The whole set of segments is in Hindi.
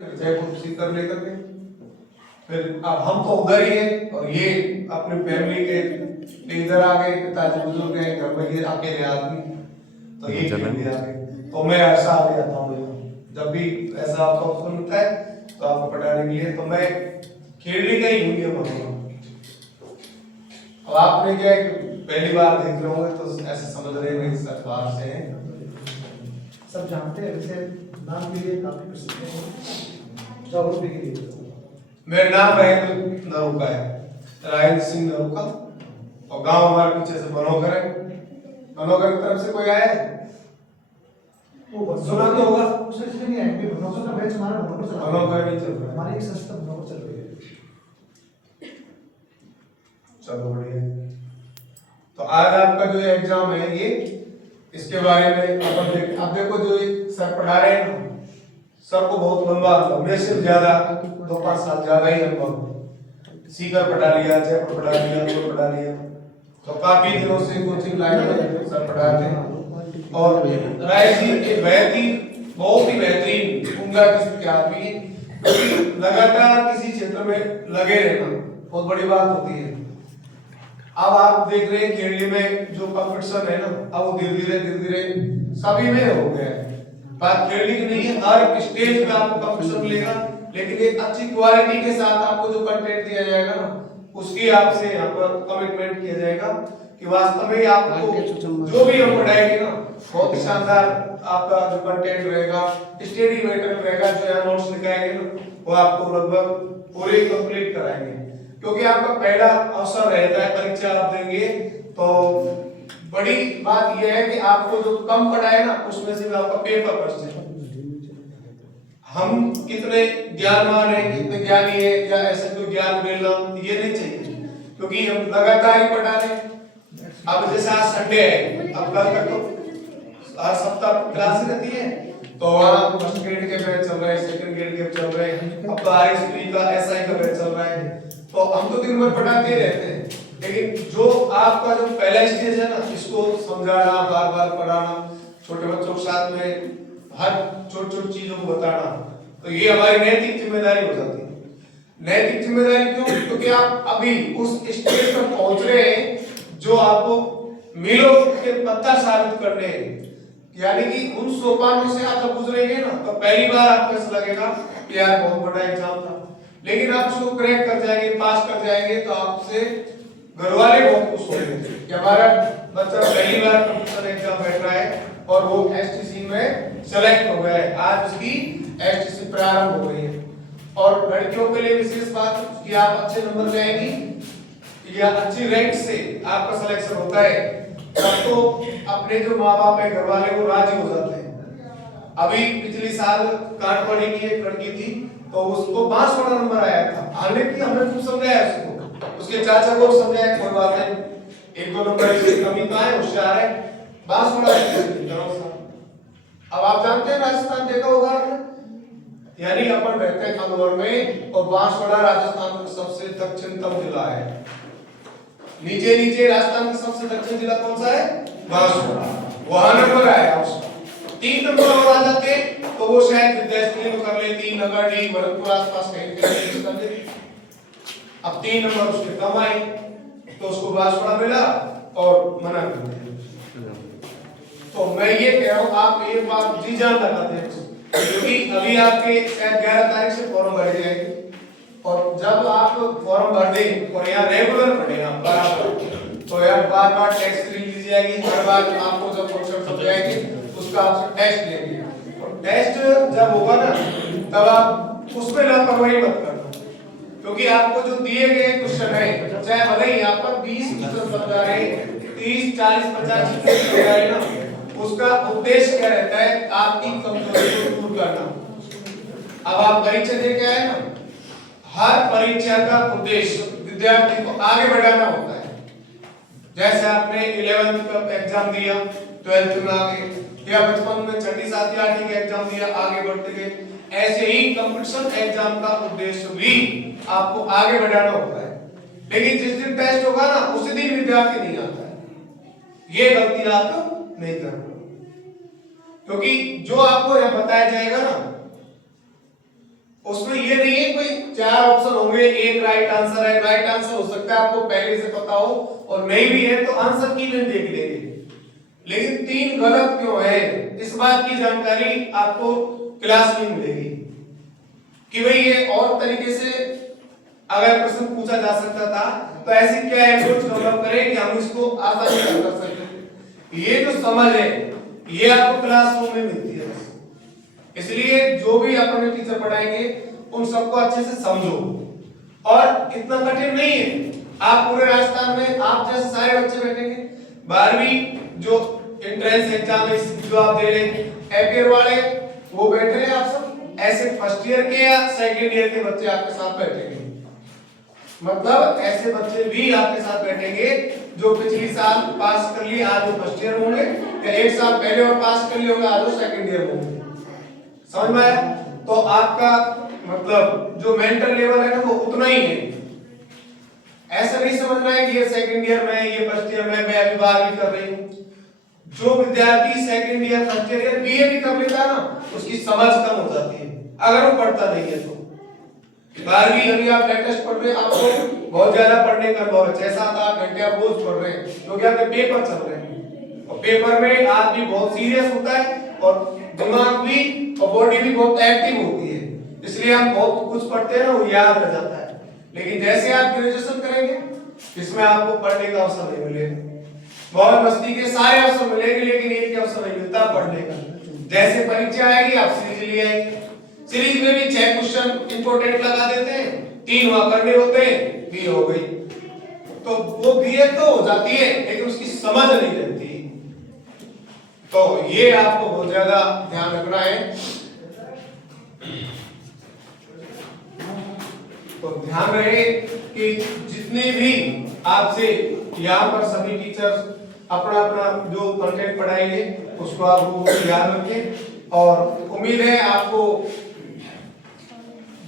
जयपुर सीकर लेकर के फिर अब हम तो उधर ही हैं और ये अपनी फैमिली के इधर आ गए, पिताजी बुजुर्ग हैं, घर में ये अकेले आदमी, तो ये खेलने आ गए। तो मैं हर साल ले आता हूँ, जब भी ऐसा आपको अवसर मिलता है तो आपको पढ़ाने के लिए, तो मैं खेलने का ही हूँ ये मानूंगा। अब आपने क्या पहली बार देख रहे होंगे तो ऐसे समझ रहे हैं इस अखबार से हैं, सब जानते हैं। वैसे नाम के लिए काफी प्रसिद्ध है जोग्राफी के लिए। मेरा नाम राजेंद्र नरूका है, राजेंद्र सिंह नरूका, और गांव हमारे पीछे से बनोगर है। बनोगर की तरफ से कोई आया है? वो सुना तो होगा। उस इसलिए नहीं है कि बनोगर का बैच हमारा बनोगर चल रहा है। बनोगर नहीं चल रहा है, हमारी एक संस्था बनोगर चल रही है। चलो बढ़िया है। तो आज आपका जो एग्जाम है ये, इसके बारे में अपन देख, अब देखो जो सर पढ़ा रहे हैं ना, सर को बहुत लंबा अनुभव, मेरे से ज्यादा 2-5 साल ज्यादा ही अनुभव, सीकर पढ़ा लिया, जयपुर पढ़ा लिया, जयपुर पढ़ा लिया, तो काफी दिनों से कोचिंग लाइन में सर पढ़ाते हैं। और राय जी एक बहुत ही बेहतरीन उम्दा किस्म के आदमी है, क्योंकि लगातार किसी क्षेत्र में लगे रहना बहुत बड़ी बात होती है। अब आप देख रहे हैं खेलने में जो कंपटीशन है ना, अब वो धीरे धीरे सभी में हो गया है। बात खेलने की नहीं है, हर स्टेज पे आपको कंपटीशन मिलेगा, लेकिन एक अच्छी क्वालिटी के साथ आपको जो कंटेंट दिया जाएगा ना, उसकी आपसे यहाँ पर कमिटमेंट किया जाएगा कि वास्तव में आपको जो भी हम पढ़ाएंगे ना, बहुत ही शानदार आपका जो कंटेंट रहेगा, स्टडी मैटेरियल रहेगा, जो यहाँ नोट्स लिखाएंगे ना, वो आपको लगभग पूरे कंप्लीट कराएंगे। क्योंकि आपका पहला अवसर रहता है, परीक्षा आप देंगे, तो बड़ी बात यह है कि आपको जो कम पढ़ाए ना, उसमें से आपका पेपर क्वेश्चन, हम कितने ज्ञानवान हैं, कितने ज्ञानी है, या ऐसे कोई ज्ञान मिलना ये नहीं चाहिए, क्योंकि हम लगातार ही पढ़ा रहे हैं। अब जैसे आज संडे है, अब कल तक तो हर सप्ताह क्लास रहती है, तो वहाँ फर्स्ट ग्रेड के बैच चल रहे हैं, सेकंड ग्रेड के चल रहे हैं, अब तो आरएसपी का एसआई का बैच चल रहा है, तो हम तो दिन भर पढ़ाते रहते हैं। लेकिन जो आपका जो पहला स्टेज है ना, इसको समझाना, बार बार पढ़ाना, छोटे बच्चों के साथ में हर छोटी चीजों को बताना, तो ये हमारी नैतिक जिम्मेदारी हो जाती है। नैतिक जिम्मेदारी क्यों? क्योंकि आप अभी उस स्टेज पर पहुंच रहे हैं जो आपको मीलों के पत्थर साबित करने हैं, यानी कि उन सोपानों से आप जब गुजरेंगे ना, तो पहली बार आपको ऐसा लगेगा कि यार बहुत बड़ा एग्जाम था, लेकिन आप उसको क्रैक कर जाएंगे, पास कर जाएंगे, तो आपसे घर वाले बहुत खुश होंगे कि हमारा बच्चा पहली बार कंप्यूटर एग्जाम बैठ रहा है और वो एसटीसी में सेलेक्ट हो गया है। आज उसकी एसटीसी प्रारंभ हो गई है। और लड़कियों के लिए विशेष बात कि आप अच्छे नंबर ले आएंगी या अच्छी रैंक से आपका सिलेक्शन होता है, तब तो अपने जो माँ बाप है, घर वाले, वो राजी हो जाते हैं। अभी पिछले साल काटवाड़ी की एक लड़की थी, तो उसको 5 नंबर आया था, हालांकि हमने खूब समझाया उसको, उसके चाचा को समझाया, कोई बात नहीं, 1-2 नंबर की कमी का है, होशियार है, 5 अब आप जानते हैं राजस्थान देखा होगा आपने, यानी अपन रहते हैं अलवर में, और बांसवाड़ा राजस्थान का सबसे दक्षिणतम जिला है। नीचे नीचे राजस्थान का सबसे दक्षिण जिला कौन सा है? बांसवाड़ा। वहां नंबर आया उसका, 3 नंबर और आ जाते तो वो शायद विद्यार्थी में कर लेती, नगरडी, भरतपुर आसपास कहीं कर लेती। अब 3 नंबर उसके कम आए, तो उसको बांसवाड़ा मिला और मना कर दिया। तो मैं ये कह रहा हूँ, आप एक बात जी जान लगा दें, क्योंकि अभी आपके शायद 11 तारीख से फॉर्म भर जाएंगे, और जब आप फॉर्म भर दें और यहाँ रेगुलर पढ़े आप बराबर, तो यार बार बार टेस्ट सीरीज ली जाएगी, हर बार आपको जब क्वेश्चन समझाएंगे उसका आपसे टेस्ट लेंगे, और टेस्ट जब होगा ना, तब आप उसमें लापरवाही मत करना, क्योंकि आपको जो दिए गए क्वेश्चन है, चाहे भले ही यहाँ पर 20% समझा रहे, 30, 40, 50 समझा रहे ना, उसका उद्देश्य क्या रहता है? आपकी कमजोरी को दूर करना। अब आप परीक्षा दे के आए ना, हर परीक्षा का उद्देश्य विद्यार्थी को आगे बढ़ाना होता है। जैसे आपने 11th का एग्जाम दिया, 12th में आगे, या बचपन में 6ठी 7ठी 8ठी का एग्जाम दिया, आगे बढ़ते गए, ऐसे ही कंपटीशन एग्जाम का उद्देश्य भी आपको आगे बढ़ाना होता है। लेकिन जिस दिन टेस्ट होगा ना, उसी दिन विद्यार्थी नहीं आता है। ये गलती आप नहीं करना, क्योंकि जो आपको यह बताया जाएगा ना, उसमें ये नहीं है कोई 4 ऑप्शन होंगे, एक राइट आंसर है। राइट आंसर हो सकता है आपको पहले से पता हो, और नहीं भी है तो आंसर की में देख लेंगे, लेकिन 3 गलत क्यों है इस बात की जानकारी आपको क्लास में मिलेगी कि भाई ये और तरीके से अगर प्रश्न पूछा जा सकता था तो ऐसी क्या अप्रोच डेवलप करें कि हम इसको आसानी से कर सकें। ये जो समझ है ये आपको क्लासरूम में मिलती है, इसलिए जो भी अपने टीचर पढ़ाएंगे उन सबको अच्छे से समझो। और इतना कठिन नहीं है, आप पूरे राजस्थान में आप जैसे सारे बच्चे बैठेंगे, 12वीं जो एंट्रेंस एग्जाम है जो आप दे रहे हैं, एपीआर वाले वो बैठ रहे हैं, आप सब ऐसे फर्स्ट ईयर के या सेकंड ईयर के बच्चे आपके साथ बैठेंगे। मतलब ऐसे बच्चे भी आपके साथ बैठेंगे जो पिछली साल पास कर लिए, आज वो फर्स्ट ईयर होंगे, या एक साल पहले और पास कर लिए होंगे, आज वो सेकंड ईयर होंगे। समझ में आया? तो आपका मतलब जो मेंटल लेवल है ना वो उतना ही है। ऐसा नहीं समझना है कि ये सेकंड ईयर में, ये फर्स्ट ईयर में, मैं अभी 12वीं कर रही हूँ। जो विद्यार्थी सेकंड ईयर, फर्स्ट ईयर या बीए भी कर लेता है ना, उसकी समझ कम हो जाती है अगर वो पढ़ता नहीं है तो। 12वीं अभी आप लेटेस्ट पढ़ रहे हैं, आपको बहुत ज्यादा पढ़ने का अनुभव है, 6-7-8 घंटे आप रोज पढ़ रहे हैं क्योंकि आपके पेपर चल रहे हैं, और पेपर में आदमी बहुत सीरियस होता है और दिमाग भी और बॉडी भी बहुत एक्टिव होती है, इसलिए हम बहुत कुछ पढ़ते हैं ना वो याद रह जाता है। लेकिन जैसे आप ग्रेजुएशन करेंगे इसमें आपको पढ़ने का अवसर नहीं मिलेगा, बहुत मस्ती के सारे अवसर मिलेंगे लेकिन एक ही अवसर नहीं मिलता पढ़ने का। जैसे परीक्षा आएगी आप सीरीज ले आएंगे, सीरीज में भी 6 क्वेश्चन इंपॉर्टेंट लगा देते हैं, 3 वहां करने होते हैं, बी हो गई, तो वो बीए तो हो जाती है लेकिन उसकी समझ नहीं रहती। तो ये आपको बहुत ज्यादा ध्यान रखना है। तो ध्यान रहे कि जितने भी आपसे यहाँ पर सभी टीचर्स अपना अपना जो कंटेंट पढ़ाएंगे उसको आप याद रखें, और उम्मीद है आपको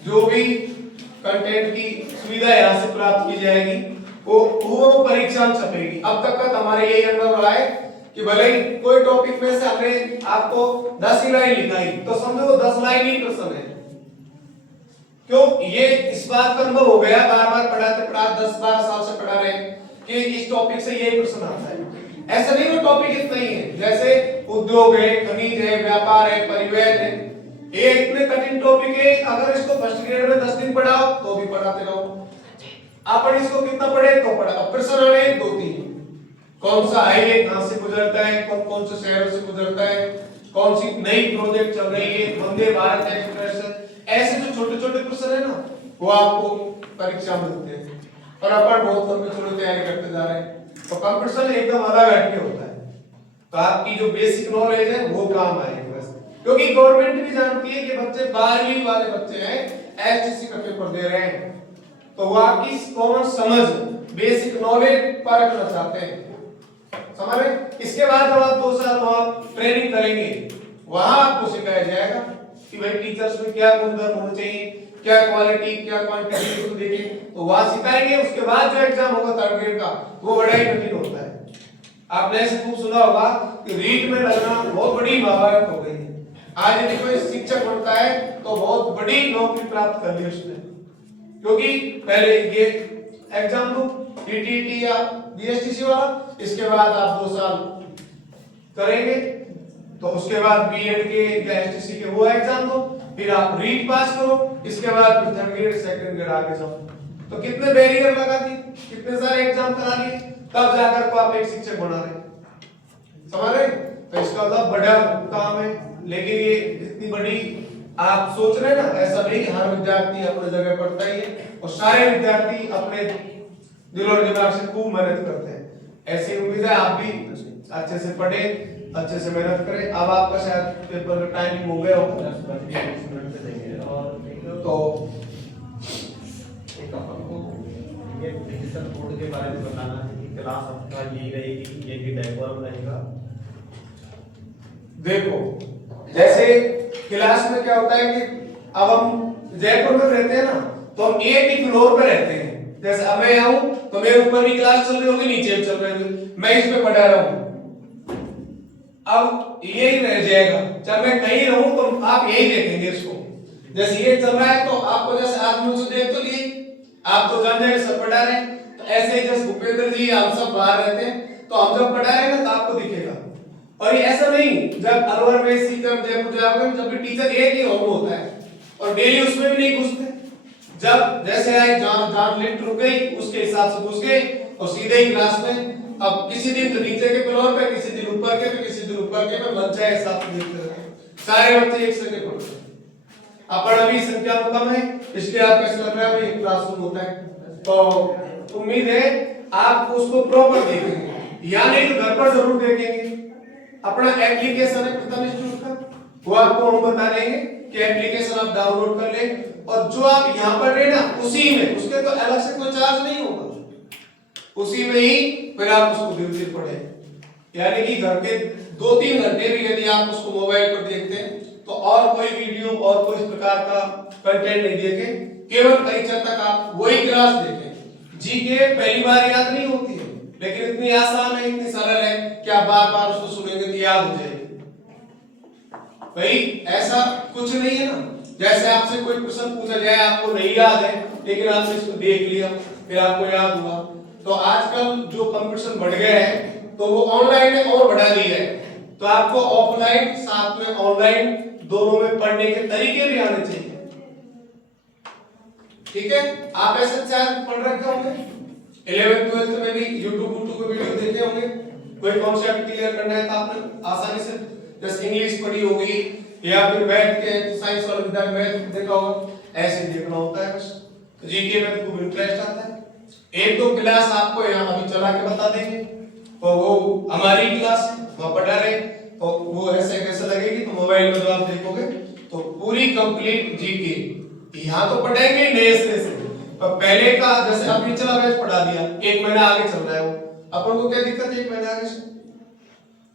जो भी कंटेंट की सुविधा यहाँ से प्राप्त की जाएगी वो परीक्षा में छपेगी। अब तक का हमारे यही अनुभव रहा है कि भले ही कोई टॉपिक में से हमने आपको 10 ही लाइन लिखाई तो समझो वो 10 लाइन ही प्रश्न है। क्यों? ये इस बात का अनुभव हो गया, बार बार पढ़ाते पढ़ाते 10-12 साल से पढ़ा रहे हैं कि इस टॉपिक से यही प्रश्न आता है। ऐसा नहीं वो टॉपिक इतना ही है, जैसे उद्योग है, खनिज है, व्यापार है, परिवहन है, ये इतने कठिन टॉपिक है, अगर इसको फर्स्ट ग्रेड में 10 दिन पढ़ाओ तो भी पढ़ाते रहो। आप इसको कितना पढ़े तो पढ़ा, अब प्रश्न आ रहे 2-3, कौन सा हाईवे कहां से गुजरता है, कौन कौन से शहरों से गुजरता है, कौन सी नई प्रोजेक्ट चल रही है, वंदे भारत एक्सप्रेस, ऐसे जो छोटे छोटे प्रश्न है ना वो आपको परीक्षा में मिलते हैं, और अपन बहुत लंबी छोटी तैयारी करते जा रहे हैं। तो कंपटीशन एकदम अलग हटके होता है, तो आपकी जो बेसिक नॉलेज है वो काम आएगी बस, क्योंकि गवर्नमेंट भी जानती है कि बच्चे 12वीं वाले बच्चे हैं, एचटीसी का पेपर दे रहे हैं, तो वो आपकी कॉमन समझ, बेसिक नॉलेज परखना चाहते हैं। समझ रहे? इसके बाद जब आप 2 साल वहां ट्रेनिंग करेंगे वहां आपको सिखाया जाएगा कि भाई टीचर्स में क्या गुणधर्म होने चाहिए, क्या क्वालिटी, क्या क्वांटिटी, उसको देखें तो वहां सिखाएंगे। उसके बाद जो एग्जाम होगा 3rd ग्रेड का वो बड़ा ही कठिन होता है। आपने ऐसे खूब सुना होगा कि रीट में लगना बहुत बड़ी महाभारत हो गई है। आज यदि कोई शिक्षक बनता है तो बहुत बड़ी नौकरी प्राप्त कर ली उसने, क्योंकि पहले ये एग्जाम दो टीटीटी या बीएसटीसी वाला, इसके बाद आप 2 साल करेंगे तो उसके बाद बीएड के या एसटीसी के वो एग्जाम दो, फिर आप रीट पास करो, इसके बाद फिर 3rd ग्रेड 2nd ग्रेड आगे जाओ। तो कितने बैरियर लगा दिए, कितने सारे एग्जाम करा लिए, तब जाकर को आप एक शिक्षक बना रहे। समझ रहे? तो इसका मतलब बड़ा काम है, लेकिन ये इतनी बड़ी आप सोच रहे हैं ना, ऐसा नहीं कि हर विद्यार्थी अपने जगह पढ़ता ही है, और सारे विद्यार्थी अपने दिल और दिमाग से खूब मेहनत करते हैं। ऐसी उम्मीद है आप भी अच्छे से पढ़े, अच्छे से मेहनत करें। अब आपका शायद पेपर टाइमिंग हो गया होगा, 10 मिनट पे देंगे, और तो एक अपन को ये डिजिटल बोर्ड के बारे में बताना है कि क्लास आपका यही रहेगी, ये भी डेकोरम रहेगा। देखो जैसे क्लास में क्या होता है कि अब हम जयपुर में रहते हैं ना, तो हम एक ही फ्लोर पे रहते हैं। जैसे अब मैं आऊं तो मेरे ऊपर भी क्लास चल रही होगी, नीचे भी चल रही होगी, मैं इस पे पढ़ा रहा हूं। अब यही रह जाएगा, जब मैं कहीं रहूं तो आप यही देखेंगे इसको, जैसे ये चल रहा है तो आपको जैसे आदमी से देख तो लिए आप तो जान जाए सब पढ़ा रहे तो ऐसे ही जैसे भूपेंद्र जी हम सब बाहर रहते हैं तो हम जब पढ़ा रहे ना तो आपको दिखेगा। और ये ऐसा नहीं जब अलवर में सीकर जयपुर जाओगे जब भी टीचर एक ही होम होता है और डेली उसमें भी नहीं घुसते। जब जैसे आई जान लिफ्ट रुक गई उसके हिसाब से घुस गए और सीधे ही क्लास में। अब किसी दिन तो नीचे के फ्लोर पे किसी दिन ऊपर के पे किसी दिन ऊपर के पे बच्चा हिसाब से देखते रहते सारे बच्चे एक संग पढ़ते हैं। अपन अभी संख्या तो कम है इसलिए आप कैसे लग रहा है एक क्लासरूम होता है तो उम्मीद है आप उसको प्रॉपर देखेंगे या नहीं तो घर पर जरूर देखेंगे। अपना एप्लीकेशन है प्रथम इंस्टीट्यूट का वो आपको हम बता देंगे कि एप्लीकेशन आप डाउनलोड कर लें और जो आप यहाँ पढ़ रहे हैं ना उसी में उसके तो अलग से कोई चार्ज नहीं होगा उसी में ही फिर आप उसको धीरे धीरे पढ़ें। यानी कि घर के 2-3 घंटे भी यदि आप उसको मोबाइल पर देखते हैं तो और कोई वीडियो और कोई प्रकार का कंटेंट नहीं देखें केवल परीक्षा तक आप वही क्लास देखें। जीके पहली बार याद नहीं होती है लेकिन इतनी आसान है इतनी सरल है कि आप बार बार उसको सुनेंगे तो याद हो जाएगी। भाई ऐसा कुछ नहीं है ना जैसे आपसे कोई प्रश्न पूछा जाए आपको नहीं याद है लेकिन आपने इसको देख लिया फिर आपको याद हुआ। तो आजकल जो कंपटीशन बढ़ गया है तो वो ऑनलाइन ने और बढ़ा दिया है तो आपको ऑफलाइन साथ में ऑनलाइन दोनों में पढ़ने के तरीके भी आने चाहिए। ठीक है आप ऐसे चार पढ़ रखे होंगे 11th 12th में भी YouTube के वीडियो देखे होंगे कोई कॉन्सेप्ट क्लियर करना है तो आपने आसानी से जैसे इंग्लिश पढ़ी होगी या फिर मैथ के साइंस वाला विद्यार्थी मैथ देखा होगा ऐसे देखना होता है बस। जीके में खूब इंटरेस्ट आता है 1-2 क्लास आपको यहाँ अभी चला के बता देंगे तो वो हमारी क्लास है वहाँ पढ़ा रहे तो वो ऐसे कैसे लगेगी तो मोबाइल में जो आप देखोगे तो पूरी कंप्लीट जीके यहाँ तो पढ़ाएंगे नए सिरे से तो पहले का जैसे अभी चला बैच पढ़ा दिया 1 महीना आगे चल रहा है वो अपन को क्या दिक्कत है 1 महीना आगे से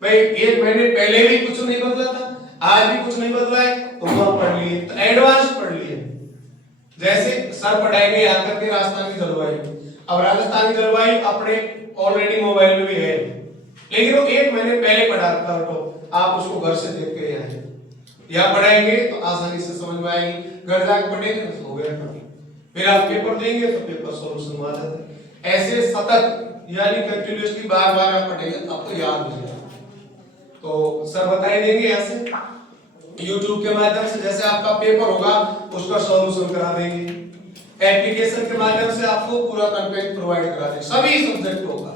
भाई 1 महीने पहले भी कुछ नहीं बदला था आज भी कुछ नहीं बदला है तो वहां पढ़ लिए तो एडवांस पढ़ लिए। जैसे सर पढ़ाएंगे यहाँ तक राजस्थान की जलवायु अब राजस्थान की जलवायु अपने ऑलरेडी मोबाइल में भी है लेकिन वो 1 महीने पहले पढ़ा था तो आप उसको घर से देख के आए या पढ़ाएंगे तो आसानी से समझ में आएगी घर जाकर पढ़ेंगे तो हो गया फिर आप पेपर देंगे तो पेपर सोल्यूशन आ जाता है। ऐसे सतत यानी कंटिन्यूअसली बार बार आप पढ़ेंगे तो आपको याद हो जाएगा। तो सर बताई देंगे ऐसे YouTube के माध्यम से जैसे आपका पेपर होगा उसका सॉल्यूशन करा देंगे एप्लीकेशन के माध्यम से आपको पूरा कंटेंट प्रोवाइड करा देंगे सभी सब्जेक्ट होगा।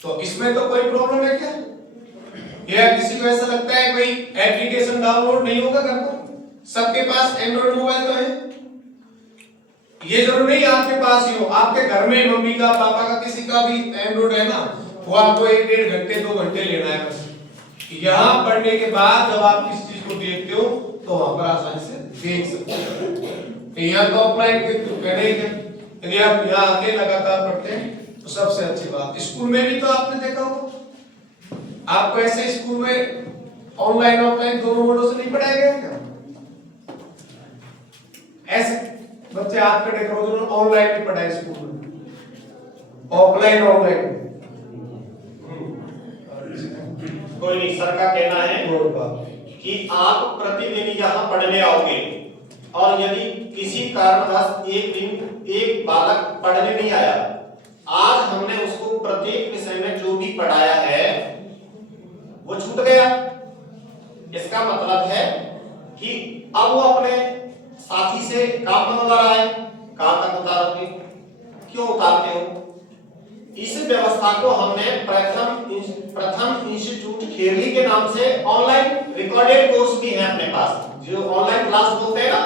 तो इसमें तो कोई प्रॉब्लम है क्या या किसी को ऐसा लगता है भाई एप्लीकेशन डाउनलोड नहीं होगा घर पर सबके पास एंड्रॉइड मोबाइल तो है ये जरूरी नहीं आपके पास ही हो आपके घर में मम्मी का पापा का किसी का भी एंड्रॉइड है ना वो आपको 1-1.5 घंटे 2 घंटे लेना है बस। यहाँ पढ़ने के बाद जब आप किस चीज को देखते हो तो वहां पर आसानी से देख सकते हो। यहाँ तो ऑफलाइन के तो कहने यदि आप यहाँ आके लगातार पढ़ते हैं तो सबसे अच्छी बात। स्कूल में भी तो आपने देखा होगा आपको ऐसे स्कूल में ऑनलाइन ऑफलाइन दोनों मोडों से नहीं पढ़ाया गया क्या ऐसे बच्चे हाथ खड़े करो दोनों ऑनलाइन भी पढ़ाए स्कूल में ऑफलाइन ऑनलाइन कोई नहीं सर का कहना है कि आप प्रतिदिन यहाँ पढ़ने आओगे और यदि किसी कारणवश एक दिन एक बालक पढ़ने नहीं आया आज हमने उसको प्रत्येक विषय में जो भी पढ़ाया है वो छूट गया इसका मतलब है कि अब वो अपने साथी से काम बनवा रहा है कहां तक उतारोगे क्यों उतारते हो। इस व्यवस्था को हमने प्रथम इंस्टीट्यूट खेरली के नाम से ऑनलाइन रिकॉर्डेड कोर्स भी है अपने पास जो ऑनलाइन क्लास बोलते हैं ना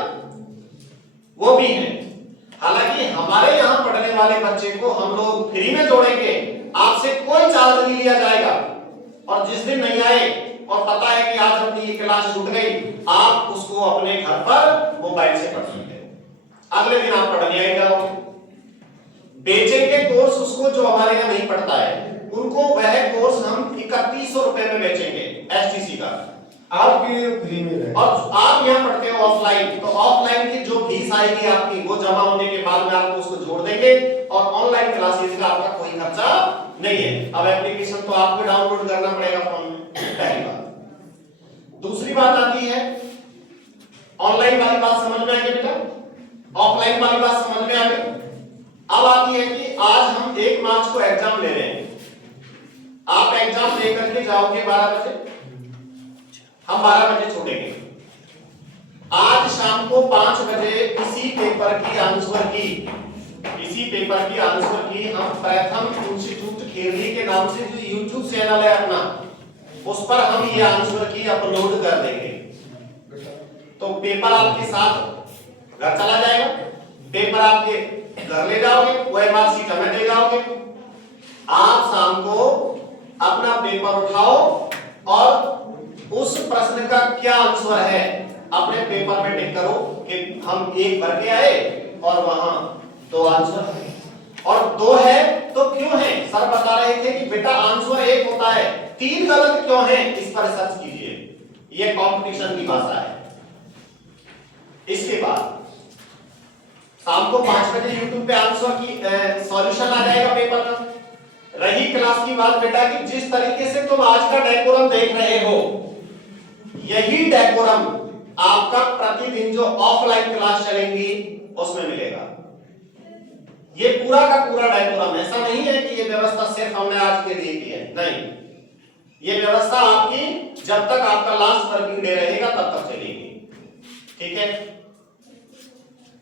वो भी है। हालांकि हमारे यहाँ पढ़ने वाले बच्चे को हम लोग फ्री में जोड़ेंगे आपसे कोई चार्ज नहीं लिया जाएगा और जिस दिन नहीं आए और पता है कि आज अपनी ये क्लास छूट गई आप उसको अपने घर पर मोबाइल से पढ़ सकते हैं अगले दिन आप पढ़ने आए जाओ। बेचेंगे कोर्स उसको जो हमारे यहाँ नहीं पढ़ता है उनको वह कोर्स हम 3100 रुपए में बेचेंगे एसटीसी का आपके फ्री में रहेगा। और आप यहाँ पढ़ते हो ऑफलाइन तो ऑफलाइन की जो फीस आएगी आपकी वो जमा होने के बाद में आपको उसको जोड़ देंगे और ऑनलाइन क्लासेस का आपका कोई खर्चा नहीं है। अब एप्लीकेशन तो आपको डाउनलोड करना पड़ेगा फोन में पहली बात। दूसरी बात आती है ऑनलाइन वाली बात समझ में आ गई बेटा, ऑफलाइन वाली बात समझ में आ गई। अब आती है कि आज हम 1 मार्च को एग्जाम ले रहे हैं, आप एग्जाम दे करके जाओगे 12 बजे, हम 12 बजे छोड़ेंगे। आज शाम को 5 बजे इसी पेपर की आंसर की हम प्रथम इंस्टीट्यूट खेरली के नाम से जो यूट्यूब चैनल है अपना, उस पर हम ये आंसर की अपलोड कर देंगे। तो पेपर आपके साथ घर चला जाएगा, पेपर आपके घर ले जाओगे, OMR शीट हमें दे जाओगे, आप शाम को अपना पेपर उठाओ और उस प्रश्न का क्या आंसर है अपने पेपर में टिक करो कि हम 1 भर के आए और वहां 2 आंसर है, और 2 है तो क्यों है। सर बता रहे थे कि बेटा आंसर 1 होता है, 3 गलत क्यों है, इस पर सर्च कीजिए, ये कंपटीशन की भाषा है। इसके बाद शाम को 5 बजे YouTube पे आंसर की सॉल्यूशन आ जाएगा पेपर का। रही क्लास की बात बेटा कि जिस तरीके से तुम आज का डेकोरम देख रहे हो, यही डेकोरम आपका प्रतिदिन जो ऑफलाइन क्लास चलेंगी उसमें मिलेगा। ये पूरा का पूरा डेकोरम, ऐसा नहीं है कि ये व्यवस्था सिर्फ हमने आज के लिए की है, नहीं, ये व्यवस्था आपकी जब तक आपका लास्ट वर्किंग डे रहेगा तब तक चलेगी। ठीक है,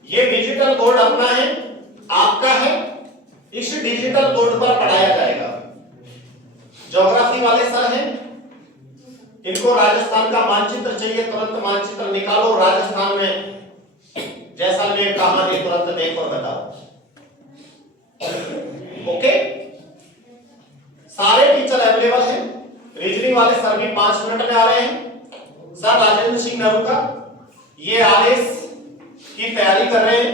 ये डिजिटल बोर्ड अपना है, आपका है, इस डिजिटल बोर्ड पर पढ़ाया जाएगा। ज्योग्राफी वाले सर हैं, इनको राजस्थान का मानचित्र चाहिए, तुरंत मानचित्र निकालो, राजस्थान में जैसलमेर कहां है तुरंत देखो और बताओ। ओके, सारे टीचर अवेलेबल हैं। रीजनिंग वाले सर भी 5 मिनट में आ रहे हैं। सर राजेंद्र सिंह नरूका ये आरएस की तैयारी कर रहे हैं,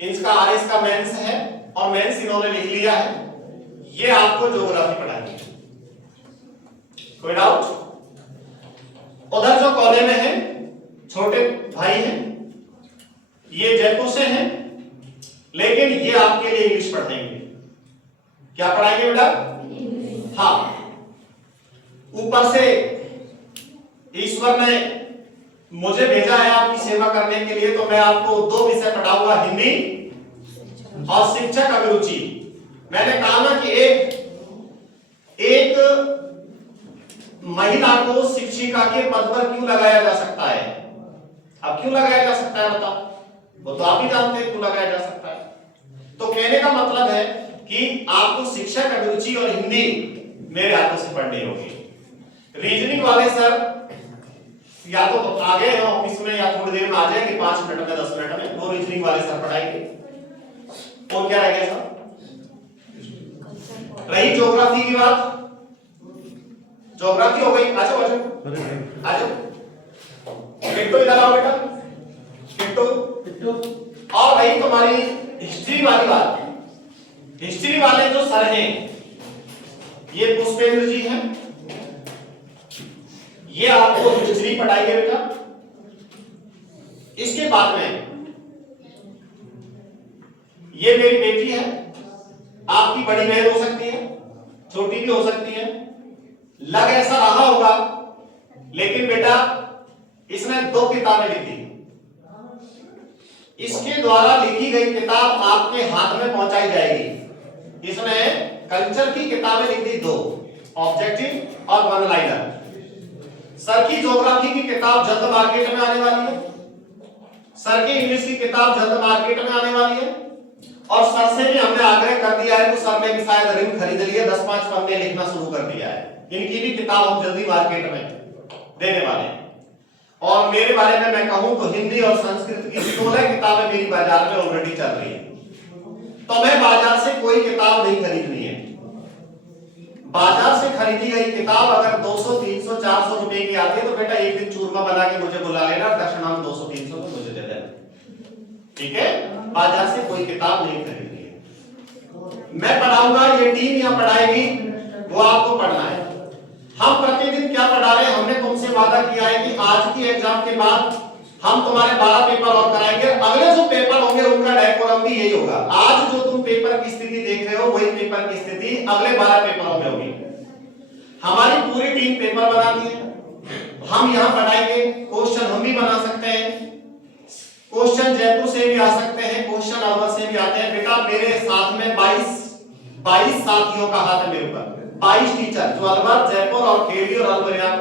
इनका आरएस का मेंस है और मेंस इन्होंने लिख लिया है। ये आपको ज्योग्राफी पढ़ाएंगे, कोई डाउट? उधर जो कोने में है छोटे भाई हैं, ये जयपुर से हैं, लेकिन ये आपके लिए इंग्लिश पढ़ाएंगे। क्या पढ़ाएंगे बेटा? हाँ, ऊपर से ईश्वर ने मुझे भेजा है आपकी सेवा करने के लिए, तो मैं आपको 2 विषय पढ़ाऊंगा, हिंदी और शिक्षक अभिरुचि। मैंने कहा ना कि एक महिला को शिक्षिका के पद पर क्यों लगाया जा सकता है। अब क्यों लगाया जा सकता है बताओ? वो तो आप ही जानते हैं क्यों लगाया जा सकता है। तो कहने का मतलब है कि आपको शिक्षक अभिरुचि और हिंदी मेरे हाथों से पढ़नी होगी। रीजनिंग वाले सर या तो आ गए हैं ऑफिस में या थोड़ी देर में आ जाएंगे, 5 मिनट में 10 मिनट में, वो रीजनिंग वाले सर पढ़ाएंगे। और क्या रह गया सर? रही ज्योग्राफी की बात, ज्योग्राफी हो गई। आ जाओ किट्टू इधर आओ बेटा, किट्टू। और रही तुम्हारी हिस्ट्री वाली बात। हिस्ट्री वाले जो सर हैं ये पुष्पेंद्र जी हैं, ये आपको हिस्ट्री पढ़ाएंगे बेटा। इसके बाद में ये मेरी बेटी है, आपकी बड़ी बहन हो सकती है, छोटी भी हो सकती है, लग ऐसा रहा होगा, लेकिन बेटा इसने 2 किताबें लिखी। इसके द्वारा लिखी गई किताब आपके हाथ में पहुंचाई जाएगी। इसने कल्चर की किताबें लिख दी 2, ऑब्जेक्टिव और वन लाइनर। सर की ज्योग्राफी की किताब जल्द मार्केट में आने वाली है, सर की इंग्लिश की किताब जल्द मार्केट में आने वाली है, और सर से भी हमने आग्रह कर दिया है, तो सर ने भी शायद रिंग खरीद लिया, 10-5 पन्ने लिखना शुरू कर दिया है। इनकी भी किताब हम जल्दी मार्केट में देने वाले हैं। और मेरे बारे में मैं कहूं तो हिंदी और संस्कृत की 16 किताबें मेरी बाजार में ऑलरेडी चल रही है, तो मैं बाजार से कोई किताब नहीं खरीदनी है। बाजार से खरीदी गई किताब अगर 200, 300, 400 रुपए की आती है तो बेटा एक दिन चूरमा बना के मुझे बुला लेना, दक्षिणांत 200, 300 तो मुझे दे देना, ठीक है? बाजार से कोई किताब नहीं खरीदनी है। मैं पढ़ाऊंगा, ये टीम यहाँ पढ़ाएगी, वो आपको पढ़ना है। हम प्रतिदिन क्या पढ़ा रहे हैं? हमने तुमसे वादा किया है कि आज की एग्जाम के बाद हम तुम्हारे 12 पेपर और कराएंगे। अगले जो पेपर होंगे उनका डेकोरम भी यही होगा। आज जो तुम पेपर की स्थिति देख रहे हो वही पेपर की स्थिति अगले 12 पेपरों में होगी। हमारी पूरी टीम पेपर बनाती है, हम यहाँ पढ़ाएंगे, क्वेश्चन हम भी बना सकते हैं, क्वेश्चन जयपुर से भी आ सकते हैं, क्वेश्चन अलवर से भी आते हैं। बेटा मेरे साथ में 22 साथियों का हाथ है मेरे ऊपर, 22 टीचर जो अलवर, जयपुर और खेड़ी और अलवर यहाँ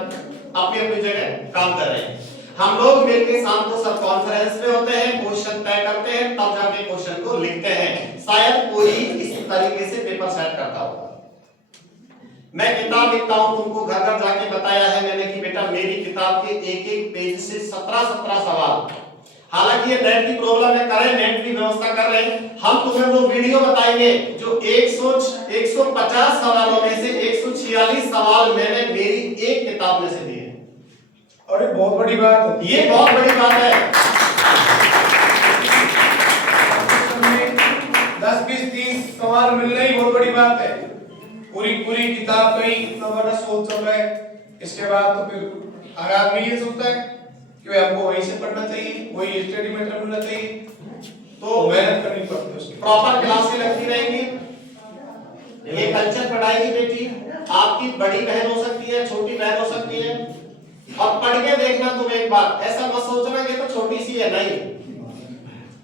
अपनी अपनी जगह काम कर रहे हैं। हम लोग मिलकर शाम को सब कॉन्फ्रेंस में होते हैं, क्वेश्चन तय करते हैं, तब जाके क्वेश्चन को लिखते हैं। शायद कोई इस तरीके से पेपर सेट करता होगा। मैं किताब लिखता हूं, तुमको घर घर जाके बताया है मैंने कि बेटा मेरी किताब के एक एक पेज से 17 सवाल, हालांकि ये नेट की प्रॉब्लम है, करें नेट की व्यवस्था कर रहे हैं हम, तुम्हें वो वीडियो बताएंगे जो 150 सवालों में से 146 सवाल मैंने मेरी एक किताब में से दिए। और ये बहुत बड़ी बात होती है, ये बहुत बड़ी बात है। 10-20-30 सवाल मिलना ही बहुत बड़ी बात है। पूरी किताब का ही इतना बड़ा सोच चल रहा है, इसके बाद तो फिर अगर आदमी ये सोचता है कि हमको वहीं से पढ़ना चाहिए, वही स्टडी मटेरियल मिलना चाहिए, तो मेहनत करनी पड़ती है उसकी। प्रॉपर क्लासें लगती रहेंगी, ये कल्चर पढ़ाएगी बेटी, आपकी बड़ी बहन हो सकती है, छोटी बहन हो सकती है, और पढ़ के देखना तुम एक बार, ऐसा मत सोचना कि तो छोटी सी है, नहीं।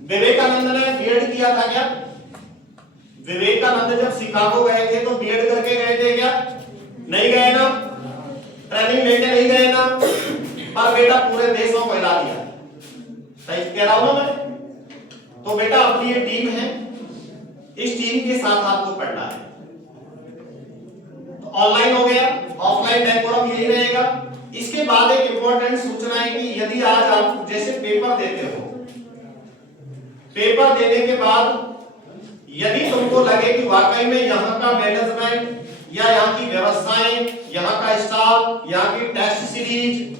विवेकानंद ने बीएड किया था क्या? विवेकानंद जब शिकागो गए थे तो बीएड करके गए थे क्या? नहीं गए ना, ट्रेनिंग लेके नहीं गए ना, पर बेटा पूरे देशों को हिला दिया। सही कह रहा हूं ना मैं? तो बेटा अपनी ये टीम है, इस टीम के साथ आपको पढ़ना है। तो ऑनलाइन हो गया, ऑफलाइन डेकोरम यही रहेगा। इसके बाद एक इंपॉर्टेंट सूचना है कि यदि आज आप जैसे पेपर देते हो, पेपर देने के बाद यदि तुमको लगे कि वाकई में यहाँ का मैनेजमेंट या यहाँ की व्यवस्थाएं, यहाँ का स्टाफ, यहाँ की टेस्ट सीरीज,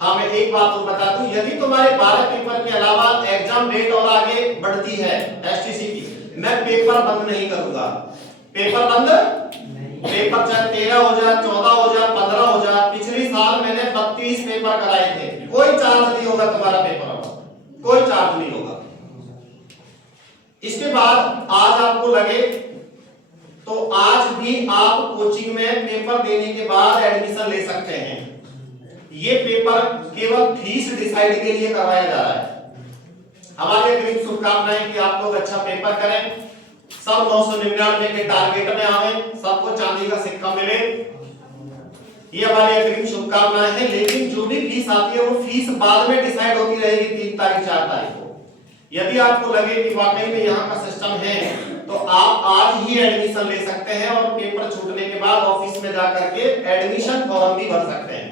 हाँ मैं एक बात तो बता दूं, यदि तुम्हारे 12 पेपर के अलावा एग्जाम डेट और आगे बढ़ती है एसटीसी की, मैं पेपर बंद नहीं करूंगा। पेपर बंद, पेपर चाहे 13 हो जाए, 14 हो जाए, 15 हो जाए। पिछले साल मैंने 32 पेपर कराए थे, कोई चार्ज नहीं होगा तुम्हारा पेपर का, कोई चार्ज नहीं होगा। इसके बाद आज आपको लगे तो आज भी आप कोचिंग में पेपर देने के बाद एडमिशन ले सकते हैं। ये पेपर केवल फीस डिसाइड के लिए करवाया जा रहा है। हमारी अग्रिम शुभकामनाएं कि आप लोग अच्छा पेपर करें, सब 999 के टारगेट में आवे, सबको चांदी का सिक्का मिले, ये हमारी अग्रिम शुभकामनाएं हैं। लेकिन जो भी फीस आती है वो फीस बाद में डिसाइड होती रहेगी 3 तारीख 4 तारीख को। यदि आपको लगे कि वाकई में यहाँ का सिस्टम है तो आप आज ही एडमिशन ले सकते हैं और पेपर छूटने के बाद ऑफिस में जाकर के एडमिशन फॉर्म भी भर सकते हैं।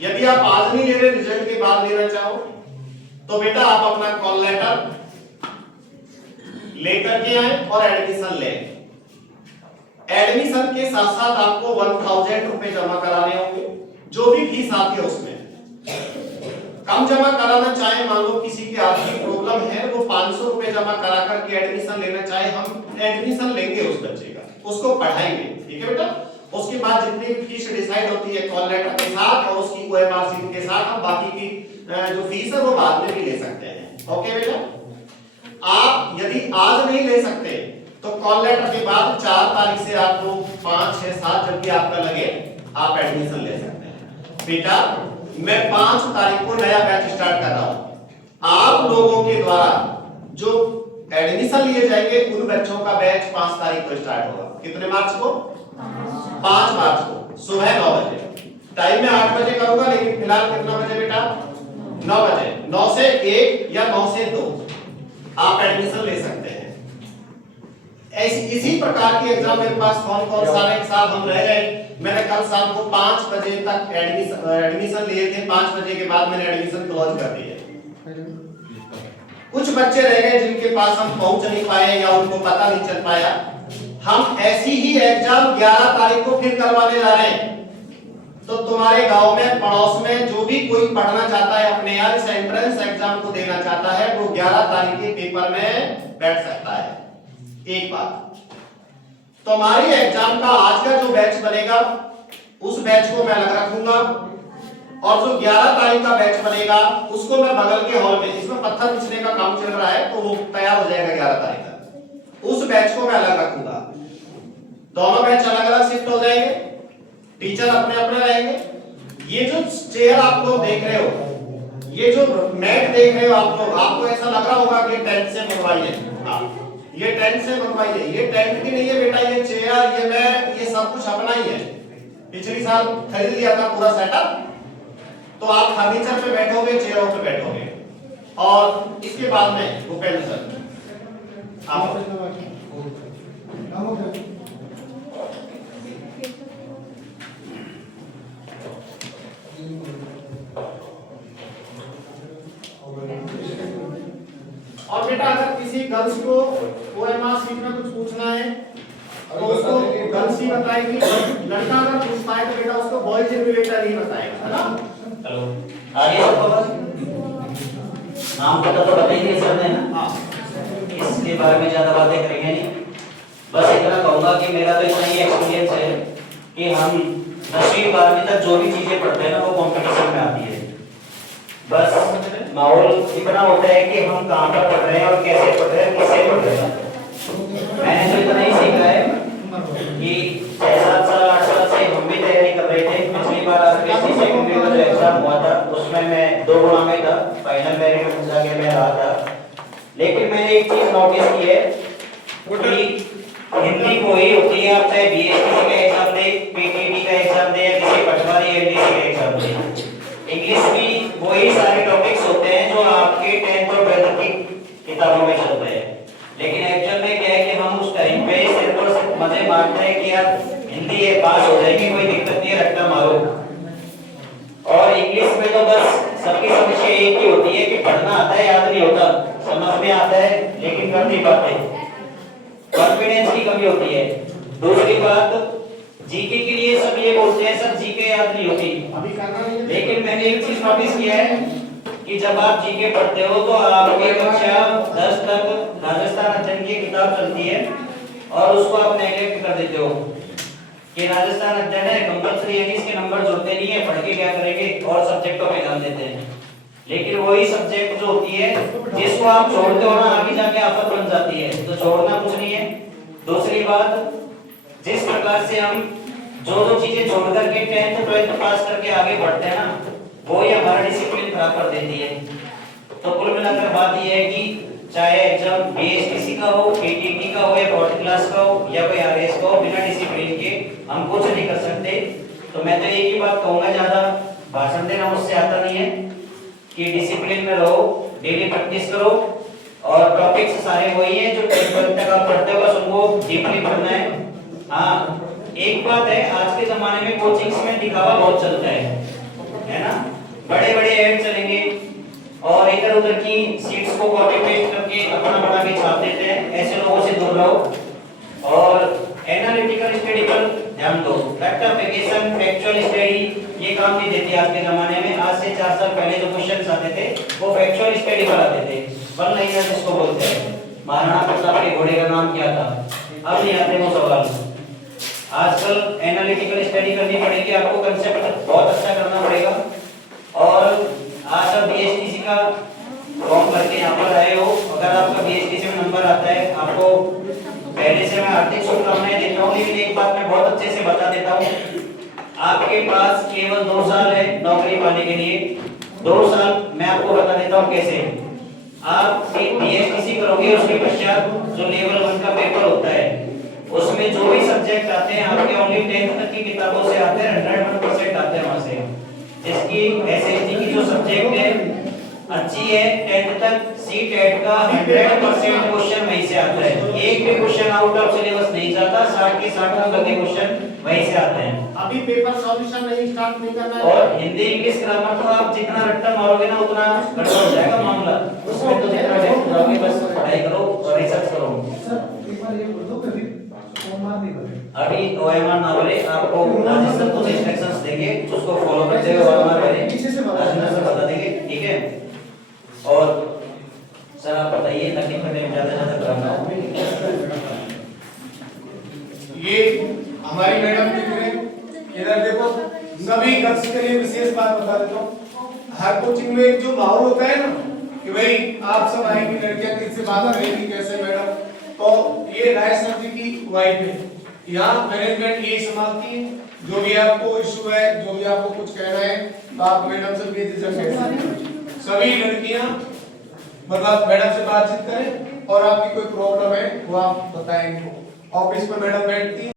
यदि आप आज नहीं ले रहे, रिजल्ट के बाद लेना चाहो तो बेटा आप अपना कॉल लेटर लेकर के आए और एडमिशन लें। एडमिशन के साथ साथ आपको 1000 रुपए जमा कराने होंगे, जो भी फीस आती है उसमें। कम जमा कराना चाहे, मान लो किसी की आर्थिक प्रॉब्लम है, वो 500 रुपए जमा करा करके एडमिशन लेना चाहे, हम एडमिशन लेंगे उस बच्चे का, उसको पढ़ाएंगे, ठीक है बेटा। उसके बाद जितनी फीस डिसाइड होती है कॉल लेटर के साथ और उसकी ओएमआर शीट के साथ, हम बाकी की जो फीस है वो बाद में भी ले सकते हैं। ओके बेटा, आप यदि आज नहीं ले सकते तो कॉल लेटर के बाद 4 तारीख से आपको 5, 6, 7 जब भी आपका लगे आप एडमिशन ले सकते हैं। बेटा मैं 5 तारीख को नया बैच स्टार्ट कर रहा हूं। आप लोगों के द्वारा जो एडमिशन लिए जाएंगे उन बच्चों का बैच 5 तारीख को स्टार्ट होगा। कितने मार्च को? 5 मार्च को सुबह 9 बजे। टाइम में 8 बजे करूंगा, लेकिन फिलहाल कितना बजे बेटा? 9 बजे। 9 से 1 या 9 से 2 आप एडमिशन ले सकते हैं। इसी प्रकार के एग्जाम मेरे पास कौन सारे साहब हम रह गए। मैंने कल शाम को 5 बजे तक एडमिशन लिए थे, 5 बजे के बाद मैंने एडमिशन क्लोज कर दिए। कुछ बच्चे रह गए जिनके पास हम पहुंच नहीं पाए या उनको पता नहीं चल पाया। हम ऐसी ही एग्जाम 11 तारीख को फिर करवाने जा रहे हैं। तो तुम्हारे गांव में, पड़ोस में जो भी कोई पढ़ना चाहता है, अपने यार इस एंट्रेंस एग्जाम को देना चाहता है, वो 11 तारीख के पेपर में बैठ सकता है। एक बात तो हमारी एग्जाम का आज का जो बैच बनेगा उस बैच को मैं अलग रखूंगा, और जो 11 तारीख का बैच बनेगा उसको मैं बगल के हॉल में, इसमें पत्थर पिछने का काम चल रहा है तो वो तैयार हो जाएगा 11 तारीख तक, उस बैच को मैं अलग रखूंगा। दोनों बैच अलग अलग शिफ्ट हो जाएंगे, टीचर अपने अपने रहेंगे। ये जो चेयर आप लोग देख रहे हो ये जो मैट देख रहे हो आप लोग, आपको ऐसा लग रहा होगा कि टेंट से मंगवाई है। ये टेंट से मंगवाई है, ये टेंट की नहीं है बेटा, ये चेयर, ये मैट, ये सब कुछ अपना ही है। पिछली साल खरीद लिया था पूरा सेटअप, तो आप फर्नीचर पे बैठोगे, चेयरों पे बैठोगे। और इसके बाद में भूपेंद्र सर आप और बेटा अगर किसी गर्ल्स को ओएमआर सीट में कुछ पूछना है तो उसको गर्ल्स ही बताएगी, लड़का अगर पूछता है तो बेटा उसको बॉयज रिलेटेड ही बताएगा, है ना? हेलो, आगे सबको बस नाम पता तो बताइए सर ने ना। हाँ, इसके बारे में ज्यादा बातें करेंगे नहीं, बस इतना कहूंगा कि मेरा तो इतना ही एक्सपीरियंस है कि हम 10वीं 12वीं तक जो भी चीजें पढ़ते हैं ना वो कंपटीशन में आती है। बस माहौल इतना होता है कि हम कहाँ पर पढ़ रहे हैं और कैसे पढ़ रहे हैं, किससे पढ़ रहे हैं। मैंने तो इतना ही सीखा है कि 6-7 साल 8 साल से हम भी तैयारी कर रहे थे। पिछली बार आरपीएससी सेकेंडरी का जो एग्जाम हुआ था उसमें मैं 2 गुना में था, फाइनल मेरिट में जाके मैं रहा था। लेकिन मैंने एक चीज नोटिस की है कि हिंदी वही होती है, आप चाहे बीएसटीसी का एग्जाम दे, पीटीटी का एग्जाम दे या किसी पटवारी एलडीसी का एग्जाम दे, इंग्लिश भी वही सारे टॉपिक्स होते हैं जो आपके 10th और 12th की किताबों में चलते हैं। लेकिन एक्चुअल में क्या है कि हम उस टाइम पे सिर्फ और सिर्फ मजे मारते हैं कि यार हिंदी है पास हो जाएगी, कोई दिक्कत नहीं है, रट्टा मारो। और इंग्लिश में तो बस सबकी समस्या एक ही होती है कि पढ़ना आता है, याद नहीं होता, समझ में आता है लेकिन कर नहीं पाते, कॉन्फिडेंस की कमी होती है। दूसरी बात, जीके के लिए सब ये बोलते हैं सर जीके याद नहीं होती, अभी करना नहीं है। लेकिन मैंने एक चीज नोटिस किया है कि जब आप जीके पढ़ते हो तो आपकी कक्षा 10 तक राजस्थान अध्ययन की किताब चलती है और उसको आप नेग्लेक्ट कर देते हो कि राजस्थान अध्ययन है कंपल्सरी, यानी इसके नंबर जुड़ते नहीं है, पढ़ के क्या करेंगे, और सब्जेक्टों में ध्यान देते हैं। लेकिन वही सब्जेक्ट जो होती है जिसको आप छोड़ते हो ना आगे जाके आफत बन जाती है, तो छोड़ना कुछ नहीं है। दूसरी बात, जिस प्रकार से हम जो चीजें छोड़ करके 10th 12th पास करके आगे बढ़ते हैं ना, वो ही हमारा डिसिप्लिन खराब कर देती है। तो कुल मिलाकर बात यह है कि चाहे एग्जाम बीएसटीसी का हो, पीटीटी का हो या 4th क्लास का हो या कोई आरएस का हो, बिना डिसिप्लिन के हम कुछ नहीं कर सकते। तो मैं तो एक ही बात कहूंगा, ज्यादा भाषण देना मुझसे आता नहीं है, कि डिसिप्लिन में रहो, डेली प्रैक्टिस करो और टॉपिक्स सारे वही हैं जो 10th 12th तक आप पढ़ते हो, बस उनको डीपली पढ़ना है। हाँ, एक बात है, आज के जमाने में कोचिंग्स में दिखावा बहुत चलता है ना, बड़े बड़े ऐड चलेंगे और इधर उधर की सीट्स को कॉपी पेस्ट करके अपना बना के छाप देते हैं। ऐसे लोगों से दूर रहो और एनालिटिकल स्टडी पर ध्यान दो। फैक्टिफिकेशन, फैक्चुअल स्टडी ये काम नहीं देती आज के जमाने में। आज से 4 साल पहले जो क्वेश्चंस आते थे वो फैक्चुअल स्टडी पर आते थे, वन लाइनर जिसको बोलते हैं, महाराणा प्रताप के घोड़े का नाम क्या था, अब नहीं आते वो सवाल। आजकल एनालिटिकल स्टडी करनी पड़ेगी, आपको कंसेप्ट बहुत अच्छा करना पड़ेगा। और आज आप बीएसटीसी का फॉर्म भर के यहाँ पर आए हो, अगर आपका बीएसटीसी में नंबर आता है, आपको पहले से मैं हार्दिक शुभकामनाएं देता हूँ। लेकिन एक बात मैं बहुत अच्छे से बता देता हूँ, आपके पास केवल 2 साल है नौकरी पाने के लिए। 2 साल मैं आपको बता देता हूँ कैसे। आप बीएसटीसी करोगे, उसके पश्चात जो लेवल 1 का पेपर होता है उसमें जो भी सब्जेक्ट आते हैं आपके ओनली 10th तक की किताबों से आते हैं, 100% आते हैं वहां से। जिसकी एसएसटी की जो सब्जेक्ट है अच्छी है, 10th तक सीटेट का 100% क्वेश्चन वहीं से आता है। एक भी क्वेश्चन आउट ऑफ सिलेबस नहीं जाता, 60 के 60 नंबर के क्वेश्चन वहीं से आते हैं। अभी पेपर सॉल्यूशन नहीं स्टार्ट नहीं करना है। और हिंदी इंग्लिश ग्रामर तो आप जितना रट्टा मारोगे ना उतना गड़बड़ हो जाएगा मामला। उसमें तो जितना डेप्थ जाओगे बस पढ़ाई करो और रिसर्च करो। सर एक बार ये बोल दो कभी ओएमआर नहीं बने। अभी ओएमआर ना बोले, आपको राजेश सर कुछ इंस्ट्रक्शंस देंगे, उसको फॉलो करते हुए ओएमआर बने, राजेश सर बता देंगे, ठीक है। और सर आप बताइए ताकि मैं ज्यादा करना हो। ये हमारी मैडम दिख रहे हैं, इधर देखो, सभी गर्ल्स के लिए विशेष बात बता देता हूँ। हर कोचिंग में एक जो माहौल होता है ना कि भाई आप सब आएंगी, लड़कियां किससे बात करेंगी, कैसे मैडम, तो ये राय सर जी की वाइफ है। यहाँ मैनेजमेंट यही संभालती है, जो भी आपको इशू है, जो भी आपको कुछ कहना है तो आप मैडम से बेझिझक कह सकते हैं। सभी लड़कियां मतलब मैडम से बातचीत करें और आपकी कोई प्रॉब्लम है वो आप बताएं। ऑफिस में मैडम बैठती हैं।